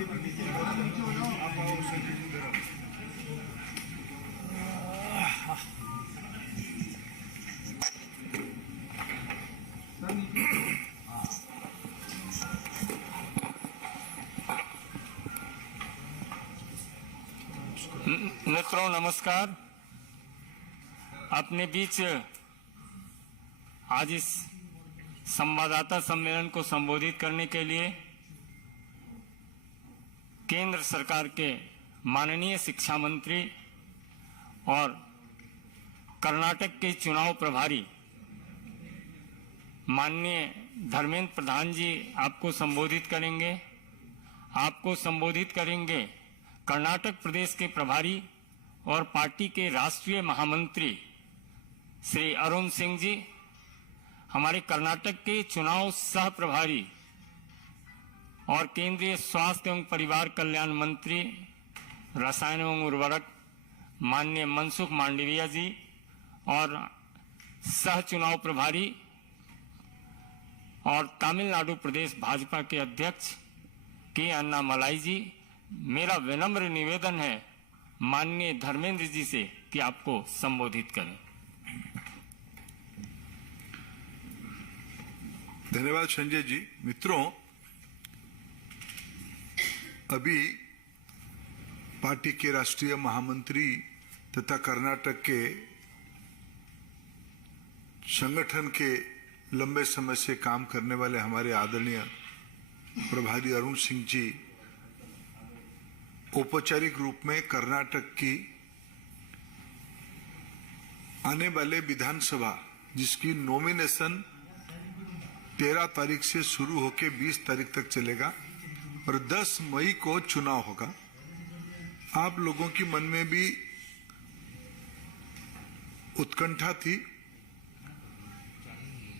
मित्रों नमस्कार। अपने बीच आज इस संवाददाता सम्मेलन को संबोधित करने के लिए केंद्र सरकार के माननीय शिक्षा मंत्री और कर्नाटक के चुनाव प्रभारी माननीय धर्मेंद्र प्रधान जी आपको संबोधित करेंगे। आपको संबोधित करेंगे कर्नाटक प्रदेश के प्रभारी और पार्टी के राष्ट्रीय महामंत्री श्री अरुण सिंह जी, हमारे कर्नाटक के चुनाव सह प्रभारी और केंद्रीय स्वास्थ्य एवं परिवार कल्याण मंत्री रसायन एवं उर्वरक माननीय मनसुख मांडविया जी और सह चुनाव प्रभारी और तमिलनाडु प्रदेश भाजपा के अध्यक्ष के अन्नामलाई जी। मेरा विनम्र निवेदन है माननीय धर्मेंद्र जी से कि आपको संबोधित करें। धन्यवाद संजय जी। मित्रों, अभी पार्टी के राष्ट्रीय महामंत्री तथा कर्नाटक के संगठन के लंबे समय से काम करने वाले हमारे आदरणीय प्रभारी अरुण सिंह जी औपचारिक रूप में कर्नाटक की आने वाले विधानसभा, जिसकी नॉमिनेशन 13 तारीख से शुरू होकर 20 तारीख तक चलेगा और 10 मई को चुनाव होगा। आप लोगों की मन में भी उत्कंठा थी।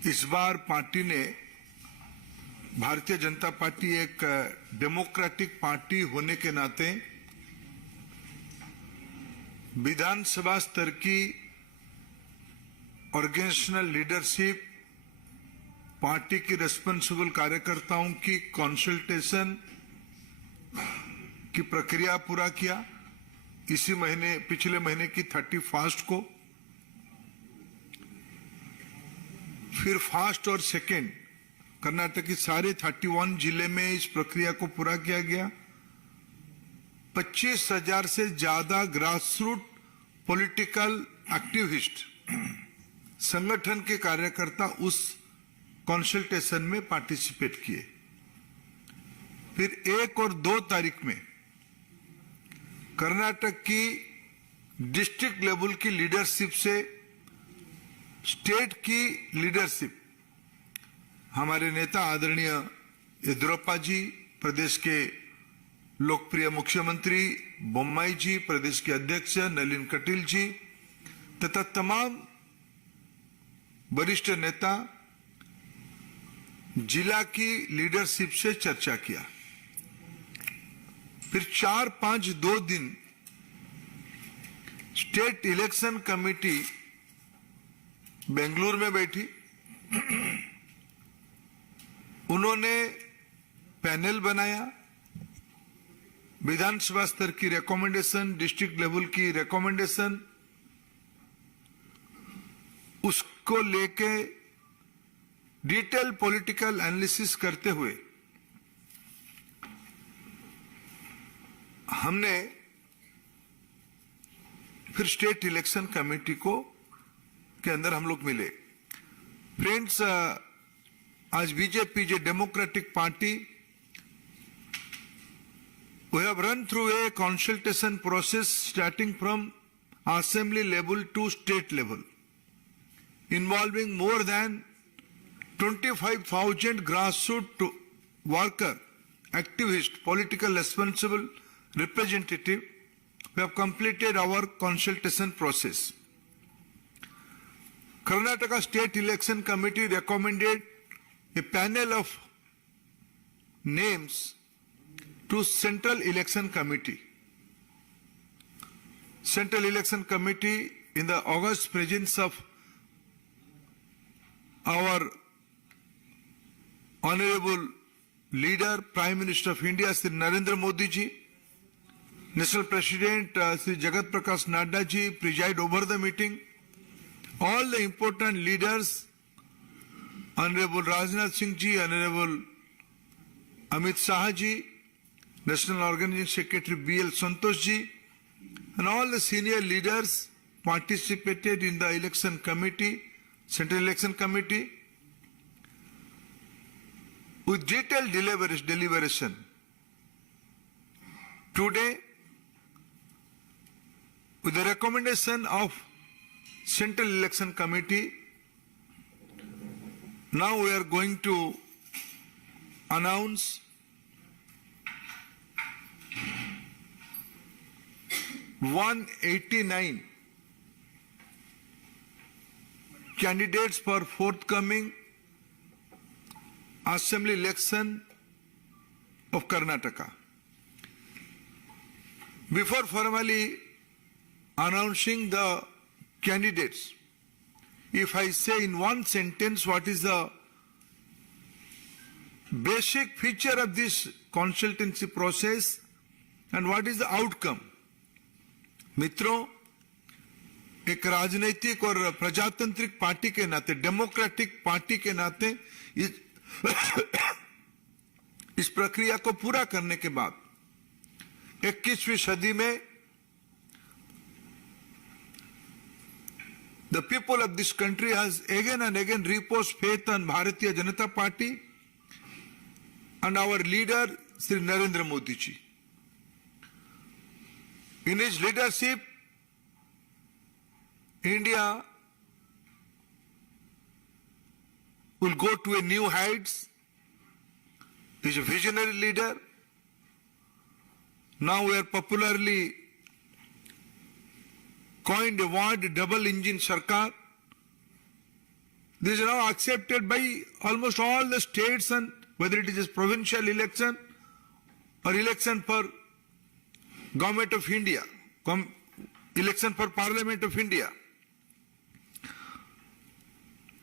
इस बार पार्टी ने, भारतीय जनता पार्टी एक डेमोक्रेटिक पार्टी होने के नाते विधानसभा स्तर की ऑर्गेनाइजेशनल लीडरशिप, पार्टी की रिस्पॉन्सिबल कार्यकर्ताओं की कंसल्टेशन की प्रक्रिया पूरा किया। इसी महीने, पिछले महीने की 31 को, फिर फर्स्ट और सेकेंड कर्नाटक की सारे 31 जिले में इस प्रक्रिया को पूरा किया गया। 25,000 से ज्यादा ग्रासरूट पॉलिटिकल एक्टिविस्ट, संगठन के कार्यकर्ता उस कंसल्टेशन में पार्टिसिपेट किए। फिर 1 और 2 तारीख में कर्नाटक की डिस्ट्रिक्ट लेवल की लीडरशिप से स्टेट की लीडरशिप, हमारे नेता आदरणीय येदियुरप्पा जी, प्रदेश के लोकप्रिय मुख्यमंत्री बोम्मई जी, प्रदेश के अध्यक्ष नलिन कटील जी तथा तमाम वरिष्ठ नेता जिला की लीडरशिप से चर्चा किया। फिर 4-5-2 दिन स्टेट इलेक्शन कमेटी बेंगलुरु में बैठी। उन्होंने पैनल बनाया, विधानसभा स्तर की रिकमेंडेशन, डिस्ट्रिक्ट लेवल की रिकमेंडेशन, उसको लेके डिटेल पॉलिटिकल एनालिसिस करते हुए हमने फिर स्टेट इलेक्शन कमेटी को के अंदर हम लोग मिले। फ्रेंड्स, आज बीजेपी जो democratic party, we have run through a consultation process starting from assembly level to state level, involving more than 25,000 grassroots worker, activist, political responsible representative. We have completed our consultation process. Karnataka State Election Committee recommended a panel of names to Central Election Committee. Central Election Committee, in the august presence of our Honorable leader, Prime Minister of India, Sri Narendra Modi ji, National President Sri Jagat Prakash Nadda ji preside over the meeting. All the important leaders, Honorable Rajnath Singh ji, Honorable Amit Shah ji, National Organizing Secretary B.L. Santosh ji, and all the senior leaders participated in the election committee, Central Election Committee, with detailed deliberation. Today, with the recommendation of Central Election Committee, now we are going to announce (189) candidates for forthcoming Assembly election of Karnataka. Before formally announcing the candidates, if I say in one sentence what is the basic feature of this consultancy process and what is the outcome, मित्रों, एक राजनीतिक और प्रजातांत्रिक party के नाते, democratic party के नाते इस प्रक्रिया को पूरा करने के बाद 21वीं सदी में the people of this country has again and again reposed faith on Bharatiya Janata Party and our leader Sri Narendra Modi ji. In his leadership, India will go to a new heights. He is a visionary leader. Now we are popularly coined a word, double engine Sarkar. This is now accepted by almost all the states, and whether it is a provincial election or election for Government of India, election for Parliament of India.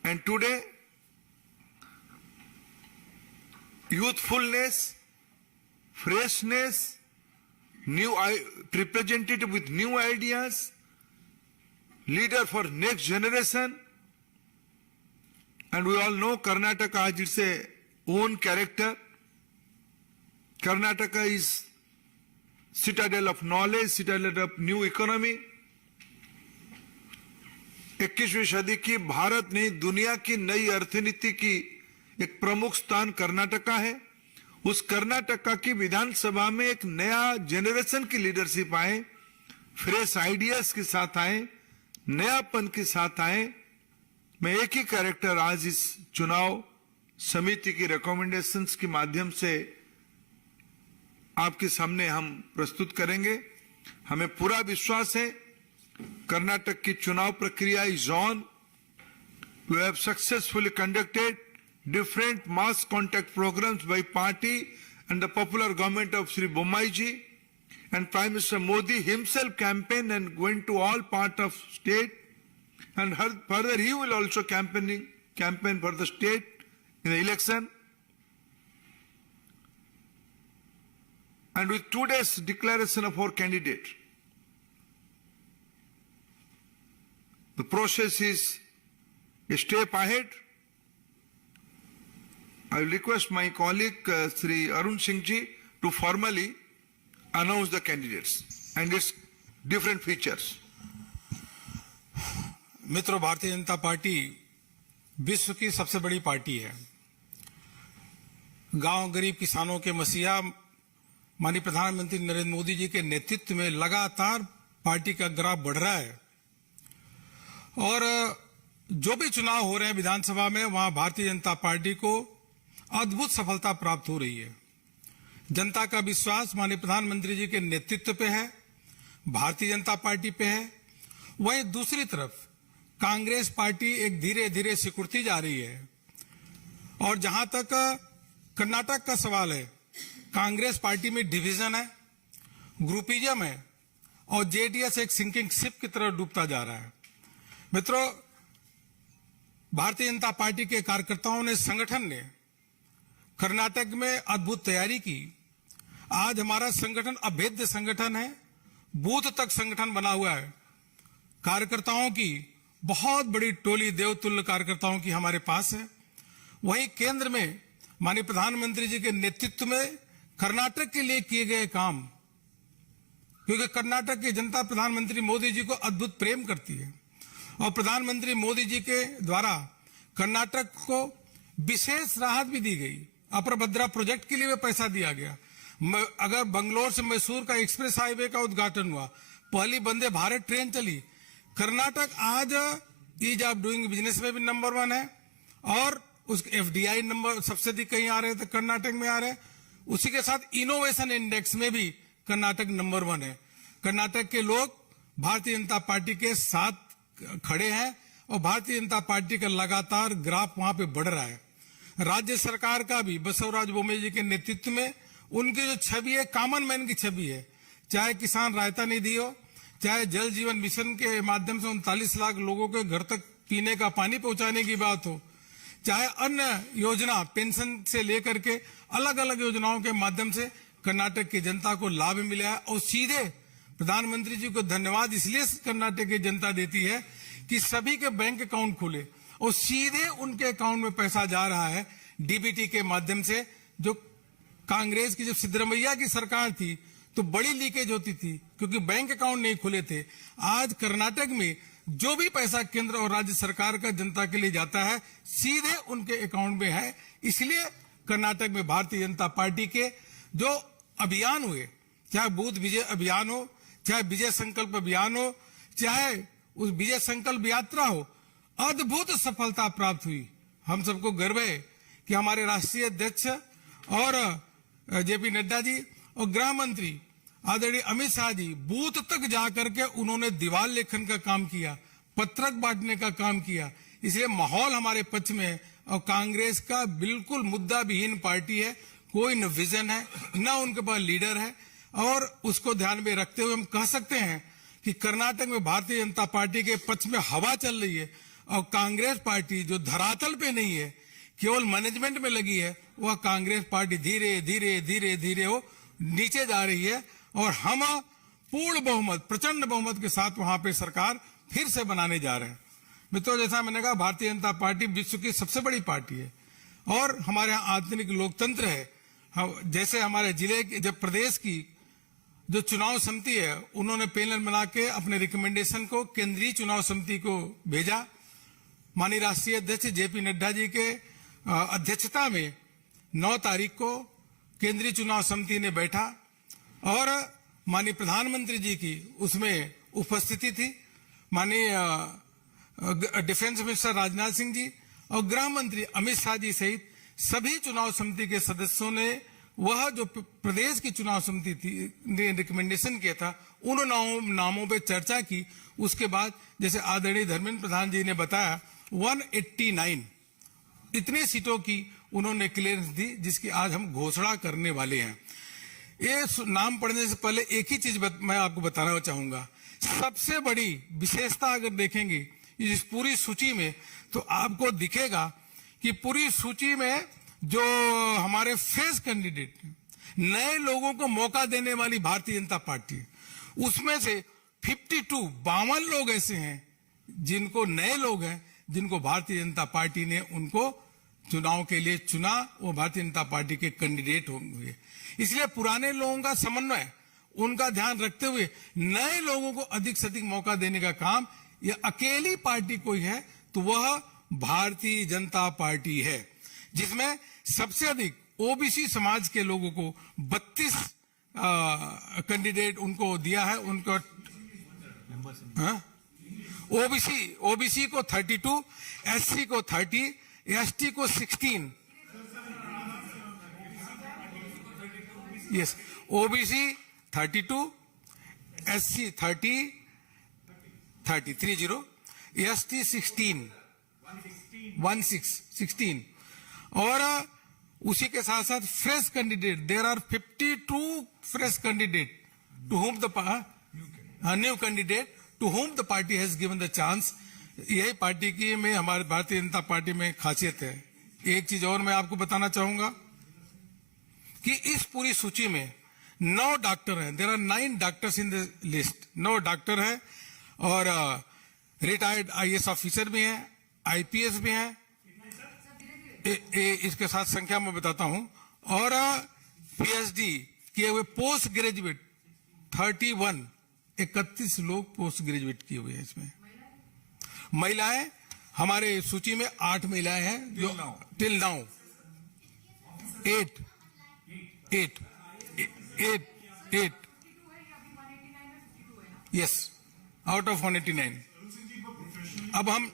And today, youthfulness, freshness, new representative with new ideas, leader for next generation, and we all know Karnataka has its own character. Karnataka is citadel of knowledge, citadel of new economy. 21वीं सदी की भारत नहीं दुनिया की नई अर्थनीति की एक प्रमुख स्थान कर्नाटका है। उस कर्नाटका की विधानसभा में एक नया जनरेशन की लीडरशिप आए, फ्रेश आइडियाज के साथ आए, नयापन के साथ आए। मैं एक ही कैरेक्टर आज इस चुनाव समिति की रिकमेंडेशंस के माध्यम से आपके सामने हम प्रस्तुत करेंगे। हमें पूरा विश्वास है कर्नाटक की चुनाव प्रक्रिया is on. We have successfully conducted different mass contact programs by party and the popular government of Sri Bommai ji, and Prime Minister Modi himself campaigned and went to all part of state, and further he will also campaign for the state in the election. And with today's declaration of our candidate, the process is a step ahead. I will request my colleague Sri Arun Singh ji to formally announce the candidates and its different features. मित्रों, Bharatiya Janata party विश्व की सबसे बड़ी party है। गांव गरीब किसानों के मसीहा माननीय प्रधानमंत्री नरेंद्र मोदी जी के नेतृत्व में लगातार पार्टी का ग्राफ बढ़ रहा है, और जो भी चुनाव हो रहे हैं विधानसभा में, वहां भारतीय जनता पार्टी को अद्भुत सफलता प्राप्त हो रही है। जनता का विश्वास माननीय प्रधानमंत्री जी के नेतृत्व पे है, भारतीय जनता पार्टी पे है। वहीं दूसरी तरफ कांग्रेस पार्टी एक धीरे धीरे सिकुड़ती जा रही है, और जहां तक कर्नाटक का सवाल है, कांग्रेस पार्टी में डिवीजन है, ग्रुपिज्म है, और जेडीएस एक सिंकिंग शिप की तरह डूबता जा रहा है। मित्रों, भारतीय जनता पार्टी के कार्यकर्ताओं ने, संगठन ने कर्नाटक में अद्भुत तैयारी की। आज हमारा संगठन अभेद्य संगठन है, बूथ तक संगठन बना हुआ है। कार्यकर्ताओं की बहुत बड़ी टोली, देवतुल्य कार्यकर्ताओं की हमारे पास है। वहीं केंद्र में माननीय प्रधानमंत्री जी के नेतृत्व में कर्नाटक के लिए किए गए काम, क्योंकि कर्नाटक की जनता प्रधानमंत्री मोदी जी को अद्भुत प्रेम करती है और प्रधानमंत्री मोदी जी के द्वारा कर्नाटक को विशेष राहत भी दी गई। अपर भद्रा प्रोजेक्ट के लिए भी पैसा दिया गया। अगर बंगलोर से मैसूर का एक्सप्रेस हाईवे का उद्घाटन हुआ, पहली वंदे भारत ट्रेन चली। कर्नाटक आज ईज ऑफ डूइंग बिजनेस में भी नंबर 1 है और उस एफडीआई नंबर सबसे अधिक कहीं आ रहे थे, कर्नाटक में आ रहे। उसी के साथ इनोवेशन इंडेक्स में भी कर्नाटक नंबर 1 है। कर्नाटक के लोग भारतीय जनता पार्टी के साथ खड़े हैं और भारतीय जनता पार्टी का लगातार ग्राफ वहां पे बढ़ रहा है। राज्य सरकार का भी बसवराज बोम्मई जी के नेतृत्व में उनकी जो छवि है, कॉमन मैन की छवि है। चाहे किसान रायता निधि हो, चाहे जल जीवन मिशन के माध्यम से 39 लाख लोगों के घर तक पीने का पानी पहुंचाने की बात हो, चाहे अन्य योजना पेंशन से लेकर के अलग अलग योजनाओं के माध्यम से कर्नाटक की जनता को लाभ मिला है। और सीधे प्रधानमंत्री जी को धन्यवाद इसलिए कर्नाटक की जनता देती है कि सभी के बैंक अकाउंट खुले और सीधे उनके अकाउंट में पैसा जा रहा है डीबीटी के माध्यम से। जो कांग्रेस की जब सिद्धरमैया की सरकार थी तो बड़ी लीकेज होती थी क्योंकि बैंक अकाउंट नहीं खुले थे। आज कर्नाटक में जो भी पैसा केंद्र और राज्य सरकार का जनता के लिए जाता है सीधे उनके अकाउंट में है। इसलिए कर्नाटक में भारतीय जनता पार्टी के जो अभियान हुए, चाहे बूथ विजय अभियान हो, चाहे विजय संकल्प अभियान हो, चाहे उस विजय संकल्प यात्रा हो, अद्भुत सफलता प्राप्त हुई। हम सबको गर्व है कि हमारे राष्ट्रीय अध्यक्ष और जेपी नड्डा जी और गृह मंत्री आदरणीय अमित शाह जी बूथ तक जाकर के उन्होंने दीवार लेखन का काम किया, पत्रक बांटने का काम किया। इसलिए माहौल हमारे पक्ष में है और कांग्रेस का बिल्कुल मुद्दा विहीन पार्टी है। कोई न विजन है, न उनके पास लीडर है और उसको ध्यान में रखते हुए हम कह सकते हैं कि कर्नाटक में भारतीय जनता पार्टी के पक्ष में हवा चल रही है और कांग्रेस पार्टी जो धरातल पे नहीं है, केवल मैनेजमेंट में लगी है, वह कांग्रेस पार्टी धीरे धीरे धीरे धीरे वो नीचे जा रही है और हम पूर्ण बहुमत, प्रचंड बहुमत के साथ वहां पे सरकार फिर से बनाने जा रहे हैं। मित्रों, जैसा मैंने कहा, भारतीय जनता पार्टी विश्व की सबसे बड़ी पार्टी है और हमारे यहाँ आधुनिक लोकतंत्र है। जैसे हमारे जिले के, जब प्रदेश की जो चुनाव समिति है उन्होंने पैनल बना के अपने रिकमेंडेशन को केंद्रीय चुनाव समिति को भेजा। माननीय राष्ट्रीय अध्यक्ष जेपी नड्डा जी के अध्यक्षता में 9 तारीख को केंद्रीय चुनाव समिति ने बैठा और माननीय प्रधानमंत्री जी की उसमें उपस्थिति थी। माननीय डिफेंस मिनिस्टर राजनाथ सिंह जी और गृह मंत्री अमित शाह जी सहित सभी चुनाव समिति के सदस्यों ने वह जो प्रदेश की चुनाव समिति थी ने रिकमेंडेशन किया था उन नामों पे चर्चा की। उसके बाद जैसे आदरणीय धर्मेंद्र प्रधान जी ने बताया 189 इतनी सीटों की उन्होंने क्लियरेंस दी जिसकी आज हम घोषणा करने वाले हैं। ये नाम पढ़ने से पहले एक ही चीज मैं आपको बताना चाहूंगा। सबसे बड़ी विशेषता अगर देखेंगे इस पूरी सूची में तो आपको दिखेगा कि पूरी सूची में जो हमारे फेस कैंडिडेट नए लोगों को मौका देने वाली भारतीय जनता पार्टी, उसमें से 52 लोग ऐसे हैं जिनको नए लोग हैं जिनको भारतीय जनता पार्टी ने उनको चुनाव के लिए चुना, वो भारतीय जनता पार्टी के कैंडिडेट होंगे। इसलिए पुराने लोगों का समन्वय, उनका ध्यान रखते हुए नए लोगों को अधिक से अधिक मौका देने का काम ये अकेली पार्टी कोई है तो वह भारतीय जनता पार्टी है, जिसमें सबसे अधिक ओबीसी समाज के लोगों को 32 कैंडिडेट उनको दिया है। उनको ओबीसी को 32, एससी को 30, एसटी को 16। यस, ओबीसी 32, एससी 30, एसटी 16 और उसी के साथ साथ fresh candidate, there are 52 fresh candidate to whom the new candidate to whom the party has given the chance. यही पार्टी की में हमारे भारतीय जनता पार्टी में खासियत है। एक चीज और मैं आपको बताना चाहूंगा, कि इस पूरी सूची में 9 डॉक्टर हैं। There are 9 doctors in the list. 9 doctor हैं और रिटायर्ड आईएएस ऑफिसर भी हैं, आईपीएस भी हैं। इसके साथ संख्या मैं बताता हूं। और पीएचडी किए हुए पोस्ट ग्रेजुएट 31 लोग पोस्ट ग्रेजुएट किए हुए हैं। इसमें महिलाएं हमारे सूची में 8 महिलाएं हैं जो till now 8 yes out of 189। अब हम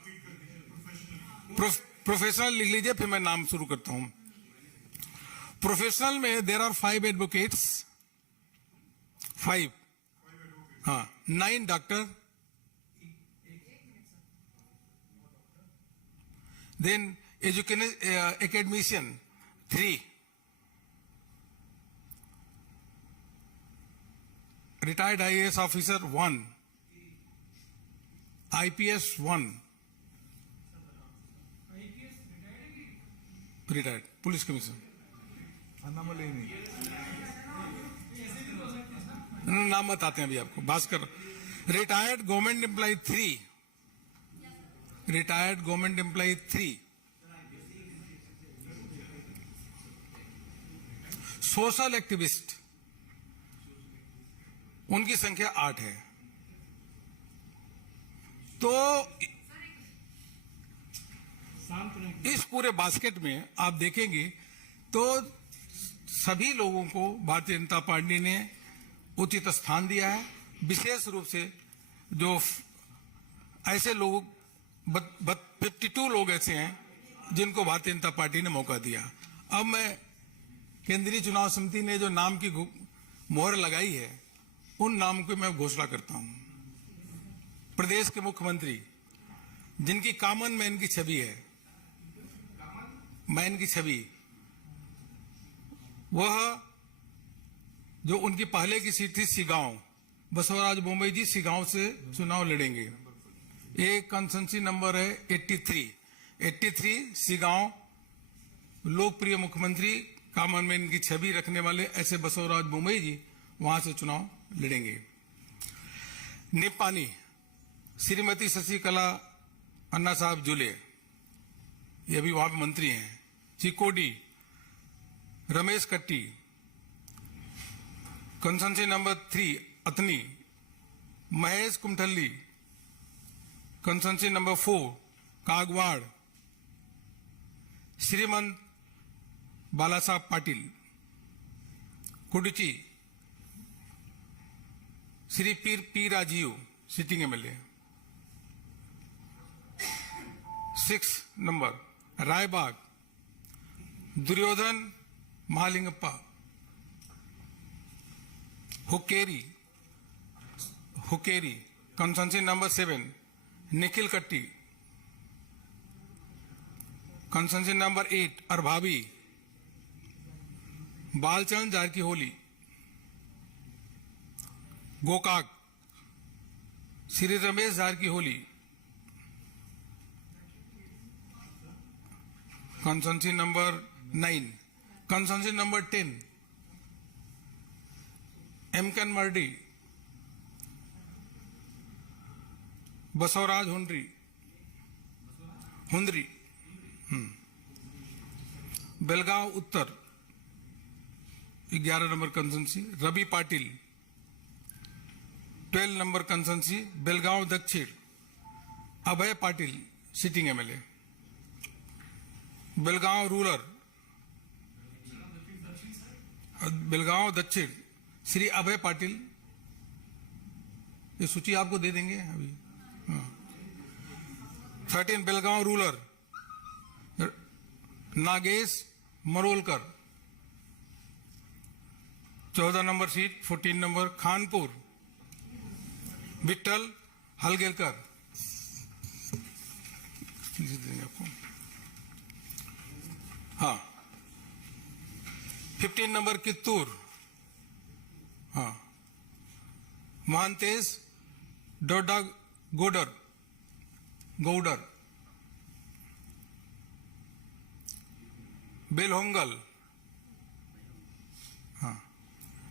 प्रोफेशनल लिख लीजिए, फिर मैं नाम शुरू करता हूं। प्रोफेशनल में देर आर 5 एडवोकेट्स, 5, हाँ, 9 doctor, then academician 3, retired IAS officer 1, IPS 1, retired police commissioner, नाम बताते हैं अभी आपको। Bhaskar, retired government employ 3, retired government employ 3, social activist उनकी संख्या 8 है। तो इस पूरे बास्केट में आप देखेंगे तो सभी लोगों को भारतीय जनता पार्टी ने उचित स्थान दिया है। विशेष रूप से जो ऐसे लोग 52 लोग ऐसे हैं जिनको भारतीय जनता पार्टी ने मौका दिया। अब मैं केंद्रीय चुनाव समिति ने जो नाम की मोहर लगाई है उन नाम को मैं घोषणा करता हूं। प्रदेश के मुख्यमंत्री जिनकी कॉमन मैन की छवि है, मैन की छवि, वह जो उनकी पहले की सीट थी सिगांव, बसवराज बोम्बई जी सिगांव से चुनाव लड़ेंगे। एक कंसेंसी नंबर है 83 सिगांव, लोकप्रिय मुख्यमंत्री कॉमन मैन की छवि रखने वाले ऐसे बसवराज बोम्बई जी वहां से चुनाव लड़ेंगे। निपानी श्रीमती शशिकला अन्ना साहब जुले, ये अभी वहां मंत्री हैं। चिकोडी रमेश कट्टी, कंसेंसी नंबर 3 अतनी, Mahesh कुमठल्ली, कंसेंसी number 4 कागवाड़, Shrimant Bala Saheb Patil, Kudachi Shri P Rajeev sitting MLA. 6 number Raybag Duryodhan Mahalingappa, Hukkeri constituency number 7 Nikhil Katti, constituency number 8 Arabhavi Balchand Jarkiholi, Gokak Shri Ramesh Jarkiholi, constituency number 9, constituency number 10 Yamkanmardi, Basavaraj Hundri, Belgaum Uttar 11 number constituency Ravi Patil, 12 number constituency Belgaum Dakshin Abhay Patil sitting MLA. Belgaum rural Belgaum Dakshin Shri अभय पाटिल, ये सूची आपको दे देंगे अभी। 13 Belgaum rural Nagesh Marolkar, 14 number seat 14 number Khanapur Vitthal Halgekar, आपको हाँ। 15 नंबर कित्तूर, हाँ, Mahantesh Doddagoudar, Bailhongal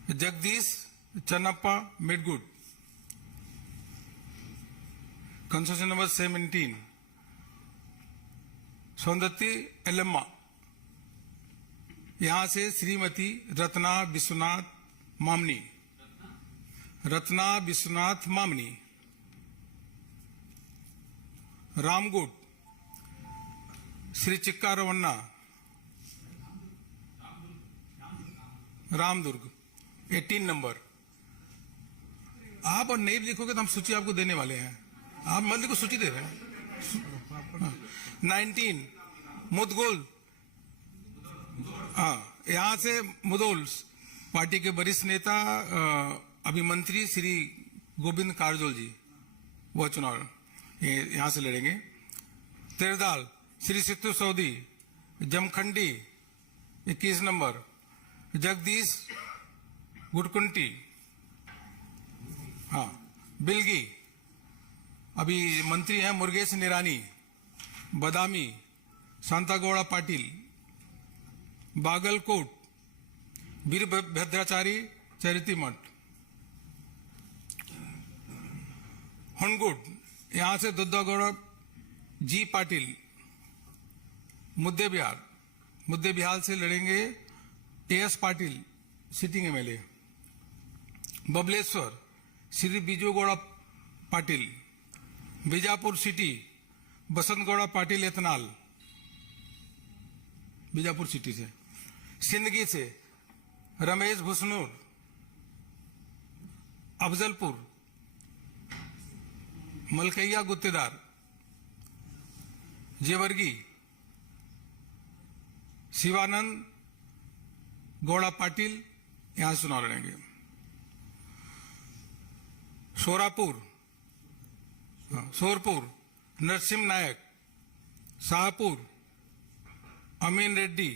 Jagdish Channappa Midgud, constituency number 17, Saundatti Yellamma, यहां से श्रीमती रत्ना विश्वनाथ मामनी, रत्ना विश्वनाथ मामनी, रामगुड श्री चिक्का रवन्ना, रामदुर्ग 18 नंबर। आप और नेम लिखोगे तो हम सूची आपको देने वाले हैं, आप मत लिखो, सूची दे रहे हैं। 19 मुदगुल, हाँ, यहां से मुदोल पार्टी के वरिष्ठ नेता अभिमंत्री श्री गोविंद कारजोल जी, वह चुनाव यहां से लड़ेंगे। तिरदाल श्री सिद्धू सऊदी, जमखंडी 21 नंबर, जगदीश गुड़कुंटी, हाँ, बिलगी अभी मंत्री हैं मुर्गेश निरानी, बदामी शांतागौड़ा पाटिल, बागलकोट वीरभद्राचारी चैरिटी मठ, हनगुड यहां से दुद्दागौड़ा जी पाटिल, मुद्दे बिहार से लड़ेंगे A S Patil sitting MLA, Babaleshwar Shri Bijugouda Patil, Bijapur city Basant Gouda Patil Yatnal, Bijapur city से, सिंदगी से रमेश भुसनूर, अफजलपुर मलकैया गुत्तेदार, जेवर्गी शिवानंद गौड़ा पाटिल यहां से चुनाव लड़ेंगे। Surpur Narasimha Nayak, Shahapur Amin Reddy,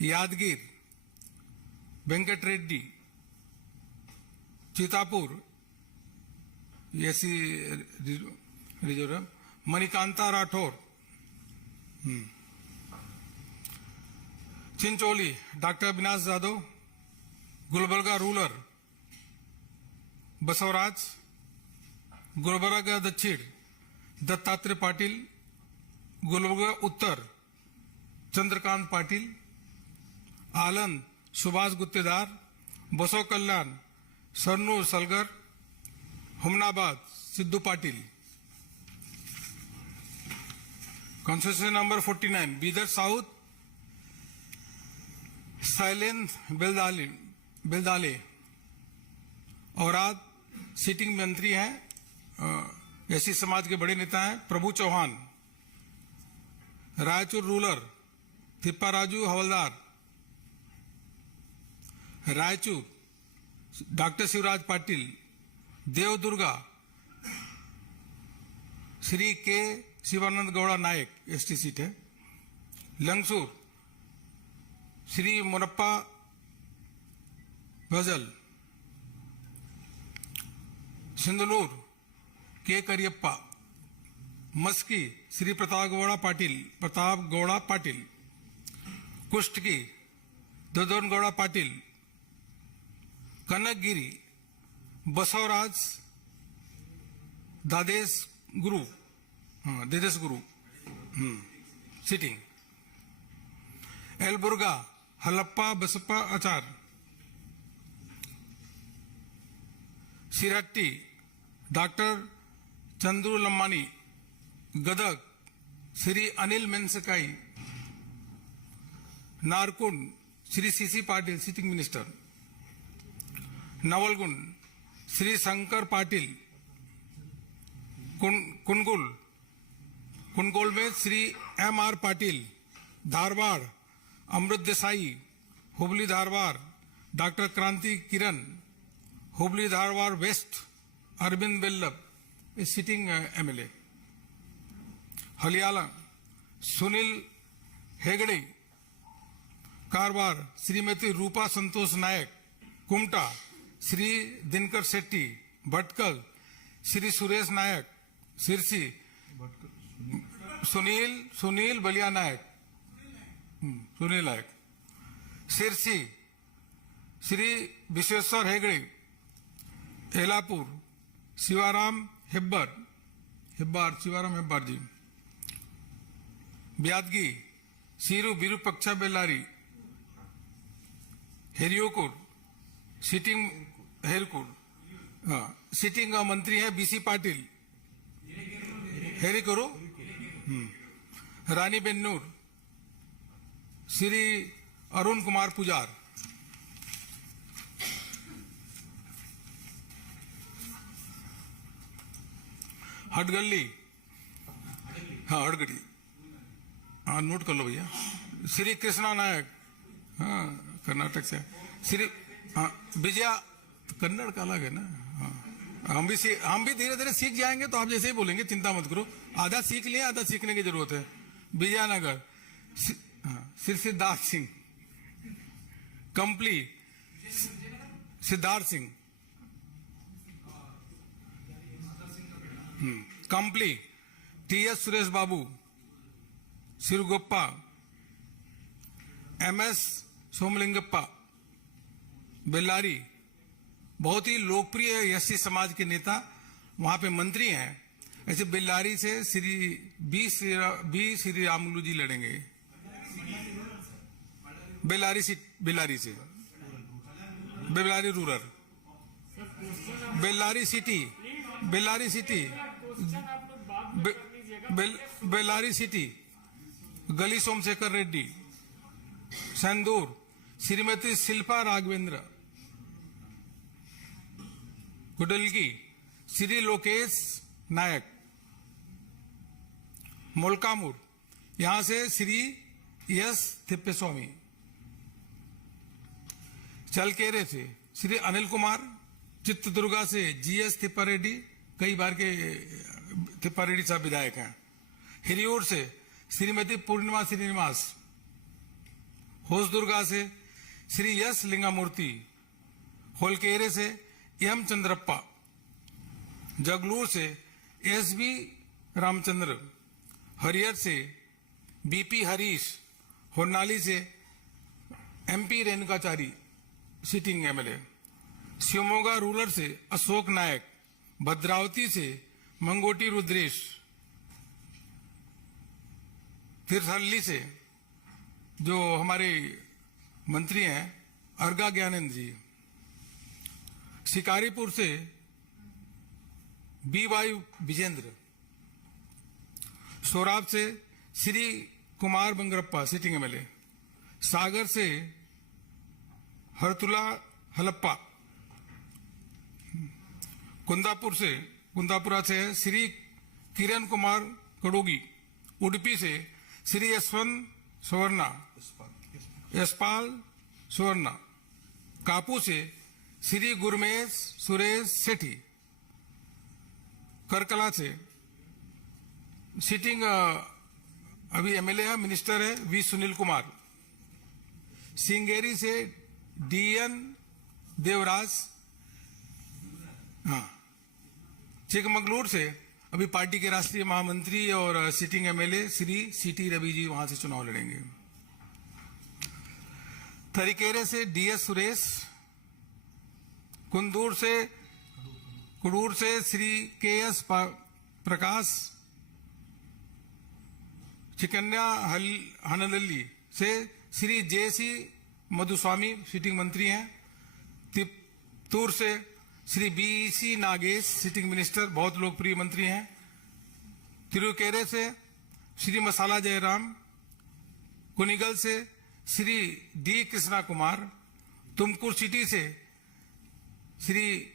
Yadgir Venkat Reddy, Chittapur AC reserve Manikanta Rathore, Chincholi doctor Avinash Yadav, Gulbarga rural Basavaraj, Gulbarga Dakshin Dattatreya Patil, Gulbarga Uttar Chandrakant Patil, Aland Subhash Guttedar, Basava Kalyan Sharanu Salgar, Humnabad Siddhu Patil, constituency number 49 Bidar south Shailendra Beldale, और आज सिटिंग मंत्री हैं, एसी समाज के बड़े नेता हैं प्रभु चौहान, रायचूर रूरल थिप्पाराजू हवलदार, रायचूर डॉक्टर शिवराज पाटिल, देवदुर्गा श्री के शिवानंद गौड़ा नायक एसटी सीट है, लंगसूर श्री मुनप्पा भजल, सिंधनूर के करियप्पा, मस्की श्री प्रताप गौड़ा पाटिल, कुष्टकी ददन गौड़ा पाटिल, कनकगिरी बसवराज देदेश गुरु sitting, एलबुर्गा Halappa Basappa Achar, Shirahatti doctor Chandru Lamani, Gadag Shri Anil Menasinakai, Nargund Shri C C Patil sitting minister, Navalgund Shri Shankar Patil, Kundgol में Shri M R. Patil, Dharwad Amrut Desai, Hubli Dharwad doctor Kranti Kiran, Hubli Dharwad west Arvind Bellad sitting MLA, Haliyal Sunil Hegde, Karwar Shrimati Rupa Santosh Nayak, Kumta Shri Dinkar Shetty, Bhatkal Shri Suresh Nayak, Sirsi Sunil Baliya Nayak, Sirsi Shri Vishweshwar Hegde, Yellapur, Shivaram Hebbar जी, ब्यादगी, सीरू विरूपक्षा बेल्लारी, हेरियोकुर, सिटिंग मंत्री है बीसी पाटिल, हेरिकोरो, रानी बेन्नूर, श्री अरुण कुमार पुजार। हटगली, हाँ हटगड़ी, हाँ नोट कर लो भैया। श्री कृष्णा नायक, हाँ कर्नाटक से। श्री हाँ विजया, कन्नड़ का अलग है ना। हाँ हम भी धीरे धीरे सीख जाएंगे, तो आप जैसे ही बोलेंगे चिंता मत करो। आधा सीख लिया, आधा सीखने की जरूरत है। विजयनगर, श्री सिद्धार्थ सिंह, कंपली, सिद्धार्थ सिंह, कंपली, टीएस सुरेश बाबू, सिरुगोप्पा, एमएस सोमलिंगप्पा, बेल्लारी, बहुत ही लोकप्रिय एससी समाज के नेता, वहां पे मंत्री हैं। ऐसे बेल्लारी से श्री बी श्री रामुलू जी लड़ेंगे। बेल्लारी से, Bellary rural, Bellary city, Bellary city, गली सोमशेखर रेड्डी, संदूर, श्रीमती शिल्पा राघवेंद्र, कुडलगी, श्री लोकेश नायक, मोलकामूर, यहां से श्री एस थिप्पेस्वामी, चलकेरे से श्री अनिल कुमार, चित्रदुर्गा से जीएस थिप्पारेड्डी, कई बार के थिप्पारेड्डी साहब विधायक हैं। हिरियूर से श्रीमती पूर्णिमा श्रीनिवास, होसदुर्गा से श्री यस लिंगामूर्ति, होलकेरे से एम चंद्रप्पा, जगलूर से एसबी रामचंद्र, हरियर से बीपी हरीश, होन्नाली से MP Renukacharya sitting MLA, Shivamogga rural से अशोक नायक, भद्रावती से मंगोटी रुद्रेश, तिरथल्ली से जो हमारे मंत्री हैं अर्गा ज्ञानंद जी, शिकारीपुर से बीवाई विजेंद्र, सोराब से श्री कुमार बंगरप्पा सिटिंग एमएलए, सागर से हरतुला हलप्पा, कुंदापुरा से श्री किरण कुमार कड़ोगी, उडुपी से श्री यशवंत यशपाल सुवर्णा, कापू से श्री गुरमेश सुरेश सेठी, करकला से सिटिंग अभी एमएलए है, मिनिस्टर है वी सुनील कुमार, सिंगेरी से डीएन देवराज, हाँ, चिकमगलूर से अभी पार्टी के राष्ट्रीय महामंत्री और सिटिंग एमएलए श्री सीटी रवि जी वहां से चुनाव लड़ेंगे। तरीकेरे से डीएस सुरेश, कुड़ूर से श्री केएस प्रकाश, चिकन्या हनलल्ली से श्री जेसी मधुस्वामी सिटिंग मंत्री हैं, तिप्तूर से Shri BC Nagesh sitting minister, बहुत लोकप्रिय मंत्री हैं, तिरुकेरे से श्री मसाला जयराम, कुनिगल से श्री डी कृष्णा कुमार, तुमकुर सिटी से श्री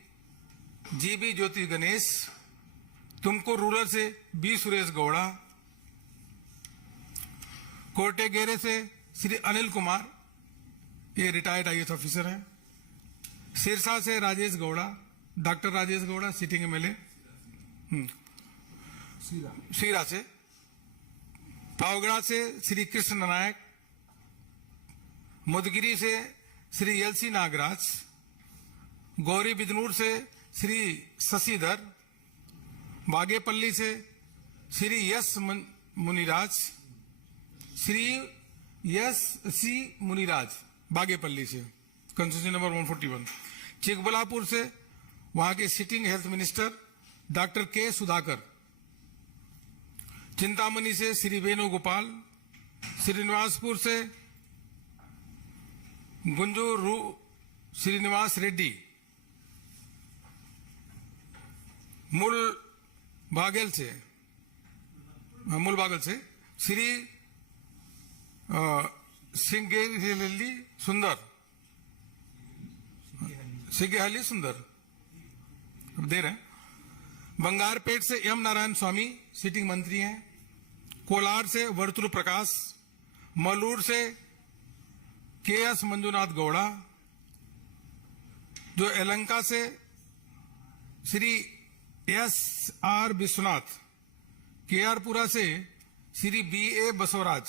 जीबी ज्योति गणेश, तुमकुर रूरल से बी सुरेश गौड़ा, कोर्टेगेरे से श्री अनिल कुमार, ये रिटायर्ड आईएएस ऑफिसर हैं, सिरसा से Rajesh Gowda, doctor Rajesh Gowda sitting MLA, सीरा से, पावगढ़ा से श्री कृष्ण नायक, मुदगिरी से श्री एलसी नागराज, गौरी बिदनूर से श्री शशिधर, बागेपल्ली से श्री यस मुनिराज, श्री यस सी मुनिराज बागेपल्ली से, कंस्टिट्यूंसी नंबर 141। चिकबलापुर से वहां के सिटिंग हेल्थ मिनिस्टर डॉक्टर के सुधाकर। चिंतामणि से श्री वेणुगोपाल। श्रीनिवासपुर से गुंजूरू श्रीनिवास रेड्डी। मूल बागेल से श्री सिंगेहली सुंदर अब दे रहे हैं। बंगारपेट से एम नारायण स्वामी सिटिंग मंत्री हैं। कोलार से वर्तुल प्रकाश। मलूर से के एस मंजुनाथ गौड़ा। जो यलहंका से श्री एस आर विश्वनाथ। केआरपुरा से श्री बी ए बसवराज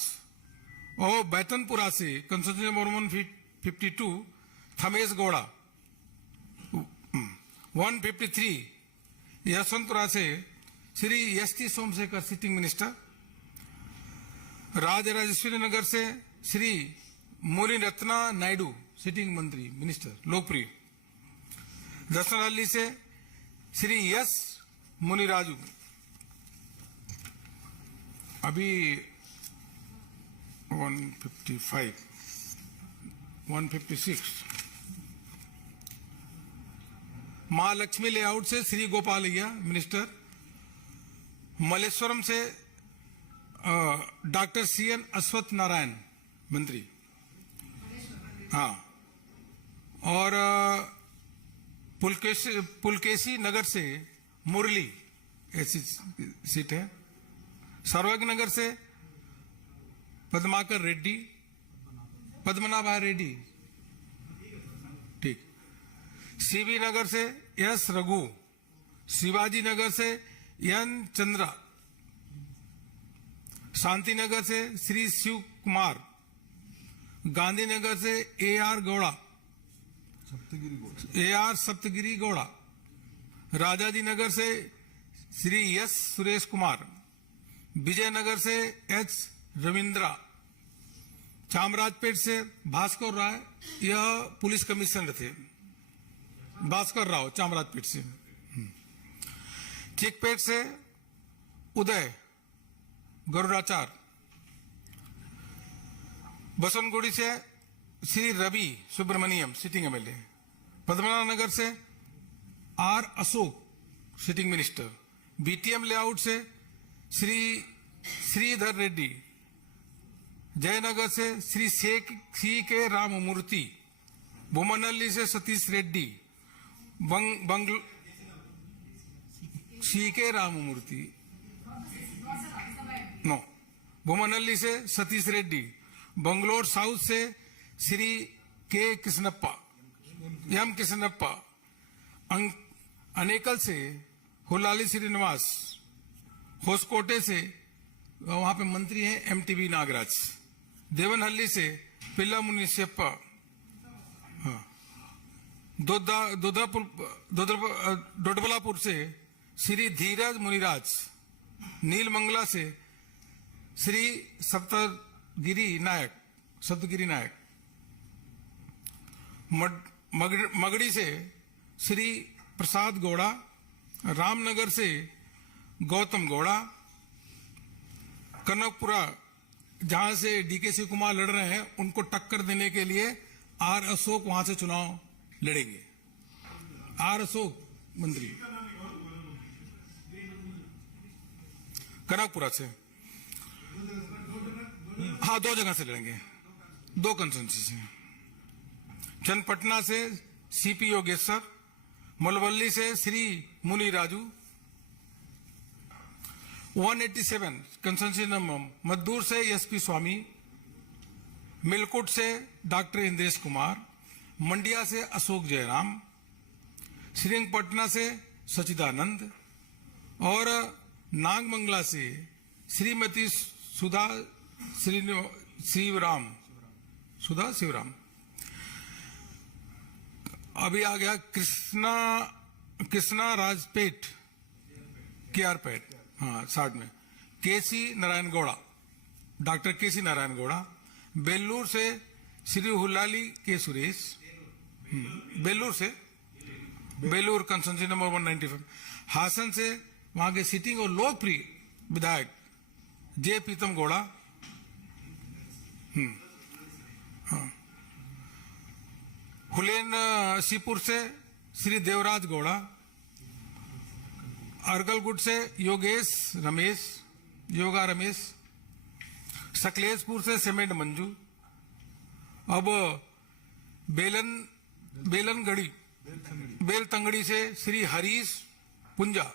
और बैतनपुरा से कंस्टिट्यूंसी नंबर 152 थमेश गौड़ा। 153 यशवंतपुरा से Shri S T Somashekar sitting minister. Rajarajeshwari Nagar से श्री मुनिरत्ना नायडू सिटिंग मंत्री मिनिस्टर लोकप्रिय। दसनहल्ली से श्री एस मुनिराजू। अभी 155 156 महालक्ष्मी लेआउट से श्री गोपालಯ್ಯ मिनिस्टर। मलेश्वरम से डॉक्टर सीएन अश्वत्थ नारायण मंत्री। हाँ, और पुलकेशी नगर से मुरली ऐसी सीट है। सर्वज्ञ नगर से पद्माकर रेड्डी पद्मनाभा रेड्डी ठीक। सीबी नगर से एस रघु। शिवाजी नगर से एन चंद्रा। शांतिनगर से श्री शिव कुमार। गांधीनगर से ए आर गौड़ा सप्तगिरी गौड़ा। राजाजी नगर से श्री एस सुरेश कुमार। विजयनगर से एच रविंद्रा। चामराजपेट से भास्कर राय, यह पुलिस कमिश्नर थे। भास्कर राव चामराजपेट से। चिकपेट से उदय गरुड़ाचार। बसनगुड़ी से श्री रवि सुब्रमण्यम सिटिंग एमएलए। पद्मनाभ नगर से R Ashok sitting minister. BTM layout से श्री श्रीधर रेड्डी। जयनगर से श्री सी के राममूर्ति। भूमनहल्ली से सतीश रेड्डी। सी के राममूर्ति नो। भूमनहल्ली से सतीश रेड्डी। बंगलोर साउथ से श्री के कृष्णप्पा एम कृष्णप्पा। अनेकल से हुलाली श्रीनिवास। होसकोटे से वहां पे मंत्री हैं एमटीबी नागराज। देवनहल्ली से पिल्ला मुनिशप्पा। हाँ। दोडबलापुर से श्री धीरज मुनिराज। नीलमंगला से श्री सप्तगिरी नायक। मगड़ी से श्री प्रसाद गौड़ा। रामनगर से गौतम गौड़ा। कनकपुरा जहां से डीके शिव कुमार लड़ रहे हैं, उनको टक्कर देने के लिए आर अशोक वहां से चुनाव लड़ेंगे। आर अशोक मंत्री कनकपुरा से। हाँ, 2 जगह से लड़ेंगे, 2 कंस्टिट्यूंसी से। चन्नपटना से सीपी योगेश्वर। मलवल्ली से श्री मुनि राजू। 187 कंस्टिट्यूंसी नंबर मद्दूर से एसपी स्वामी। मिलकुट से डॉक्टर इंद्रेश कुमार। मंडिया से अशोक जयराम। श्रीरंगपटना से सचिदानंद। और नागमंगला से श्रीमती सुधा शिवराम। अभी आ गया कृष्णा राजपेट केआरपेट। हाँ, 60 में केसी नारायण गौड़ा। डॉक्टर केसी नारायण गौड़ा। बेल्लूर से श्री हुलाली के सुरेश। बेलूर से, बेलूर कंस्टिट्यूंसी नंबर 195। हासन से वहां के सिटिंग और लोकप्रिय विधायक जे प्रीतम गौड़ा। हाँ। हुलेन सीपुर से श्री देवराज गौड़ा। अरगलगुट से योगा रमेश। सकलेशपुर से सीमेंट मंजू। अब बेलतंगड़ी से श्री हरीश पुंजा।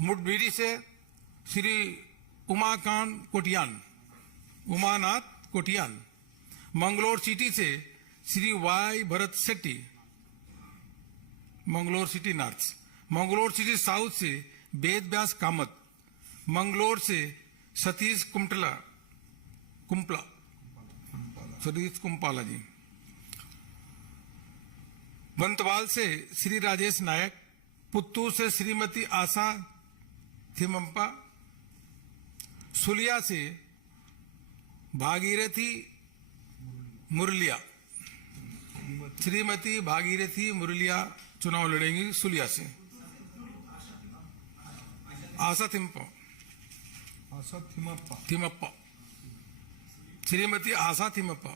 मुडबिरी से श्री उमानाथ कोटियान। मंगलोर सिटी से Shri Y Bharat Shetty, Mangalore city north. Mangalore city south से वेद व्यास कामत। मंगलोर से सतीश कुंपाला जी। बंतवाल से श्री राजेश नायक। पुत्तूर से श्रीमती आशा थिमंपा। सुलिया से भागीरथी मुरलिया, श्रीमती भागीरथी मुरलिया चुनाव लड़ेंगी सुलिया से। आशा थिमप्पा, श्रीमती आशा थिमप्पा।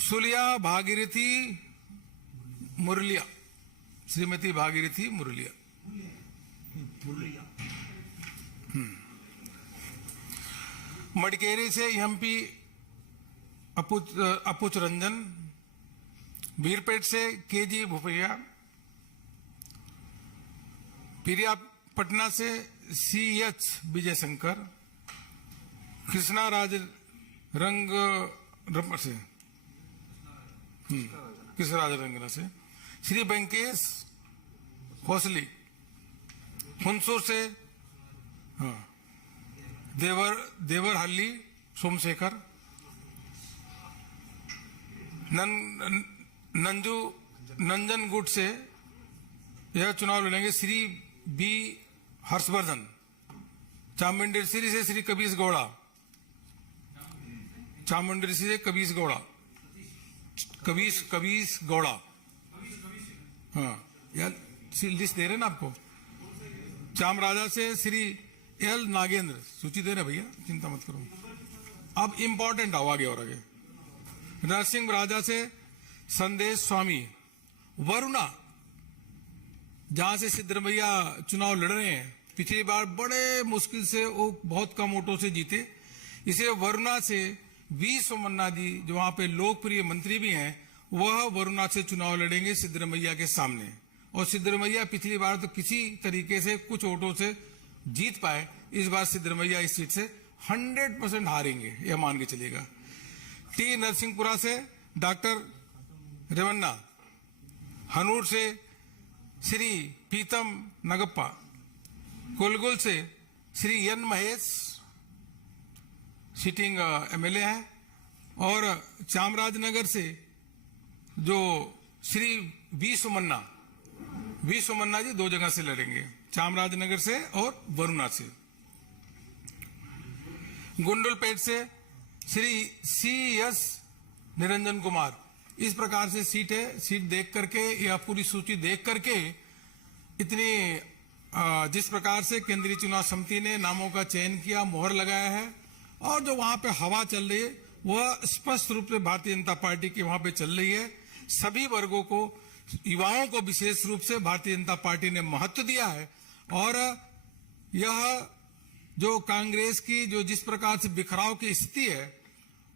सुलिया भागीरथी मुरलिया, श्रीमती भागीरथी मुरलिया। मडकेरी से एमपी अपुच रंजन। वीरपेट से केजी भूपैया। पिरिया पटना से CH विजय शंकर। कृष्णा राज रंग से कृष्णराज से श्री वेंकेश खोसली। हुनसूर से देवरहल्ली सोमशेखर। नंजनगुट से यह चुनाव लड़ेंगे श्री बी हर्षवर्धन। चामुंडेश्वरी से श्री कबीर गौड़ा। चामुंडेश्वरी से कबीर गौड़ा। हाँ, यार लिस्ट दे रहे ना आपको। चामराजा से श्री एल नागेंद्र, सूची दे रहे भैया, चिंता मत करो। अब इंपॉर्टेंट आओ आगे और आगे। नरसिंह राजा से संदेश स्वामी। वरुणा, जहां से सिद्धरमैया चुनाव लड़ रहे हैं, पिछली बार बड़े मुश्किल से वो बहुत कम वोटों से जीते। इसे वरुणा से वी सोमन्ना जी, जो वहां पे लोकप्रिय मंत्री भी हैं, वह वरुणा से चुनाव लड़ेंगे सिद्धरमैया के सामने। और सिद्धरमैया पिछली बार तो किसी तरीके से कुछ वोटों से जीत पाए, इस बार सिद्धरमैया इस सीट से 100% हारेंगे, यह मान के चलेगा। टी नरसिंहपुरा से डॉक्टर रेवन्ना। हनूर से श्री पीतम नगप्पा। कुलगुल से Shri N Mahesh, sitting MLA है। और चामराजनगर से जो श्री वी सुमन्ना जी 2 जगह से लड़ेंगे, चामराजनगर से और वरुणा से। गुंडलपेट से श्री CS निरंजन कुमार। इस प्रकार से सीट है। सीट देख करके या पूरी सूची देख करके इतनी जिस प्रकार से केंद्रीय चुनाव समिति ने नामों का चयन किया, मोहर लगाया है, और जो वहां पे हवा चल रही है वह स्पष्ट रूप से भारतीय जनता पार्टी की वहां पे चल रही है। सभी वर्गों को, युवाओं को विशेष रूप से भारतीय जनता पार्टी ने महत्व दिया है। और यह जो कांग्रेस की जो जिस प्रकार से बिखराव की स्थिति है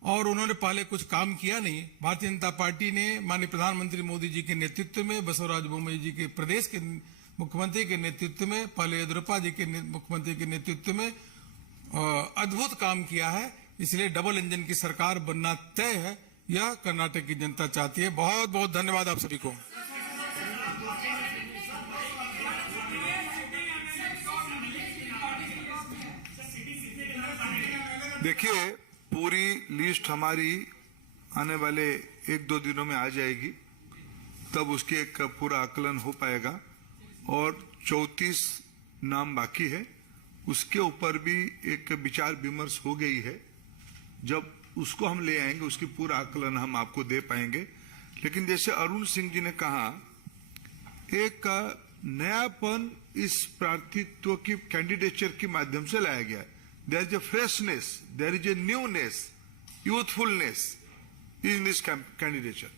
और उन्होंने पहले कुछ काम किया नहीं, भारतीय जनता पार्टी ने माननीय प्रधानमंत्री मोदी जी के नेतृत्व में, बसवराज बोम्मई जी के प्रदेश के मुख्यमंत्री के नेतृत्व में, पहले येदियुरप्पा जी के मुख्यमंत्री के नेतृत्व में अद्भुत काम किया है। इसलिए डबल इंजन की सरकार बनना तय है, यह कर्नाटक की जनता चाहती है। बहुत बहुत धन्यवाद आप सभी को। देखिए, पूरी लिस्ट हमारी आने वाले 1-2 दिनों में आ जाएगी, तब उसकी एक पूरा आकलन हो पाएगा। और 34 नाम बाकी है, उसके ऊपर भी एक विचार विमर्श हो गई है। जब उसको हम ले आएंगे, उसकी पूरा आकलन हम आपको दे पाएंगे। लेकिन जैसे अरुण सिंह जी ने कहा, एक नयापन इस प्रार्थित्व की कैंडिडेचर के माध्यम से लाया गया है। There is a freshness, there is a newness, youthfulness in this candidature.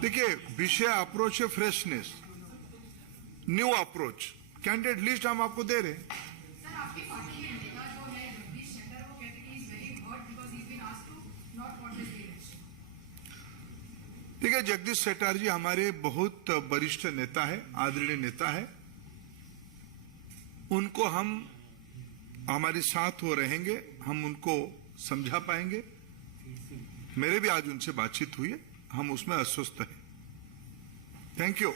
देखिए, विषय अप्रोच है freshness, new approach. Candidate list हम आपको दे रहे हैं। सर, आपकी पार्टी के नेता जो है जगदीश शेट्टर, वो कहते हैं कि he is very hurt because he's been asked to not contest the election. देखिए, जगदीश शेट्टर जी हमारे बहुत वरिष्ठ नेता है, आदरणीय नेता है। उनको हम हमारे साथ वो रहेंगे, हम उनको समझा पाएंगे। मेरे भी आज उनसे बातचीत हुई है, हम उसमें आश्वस्त हैं। Thank you.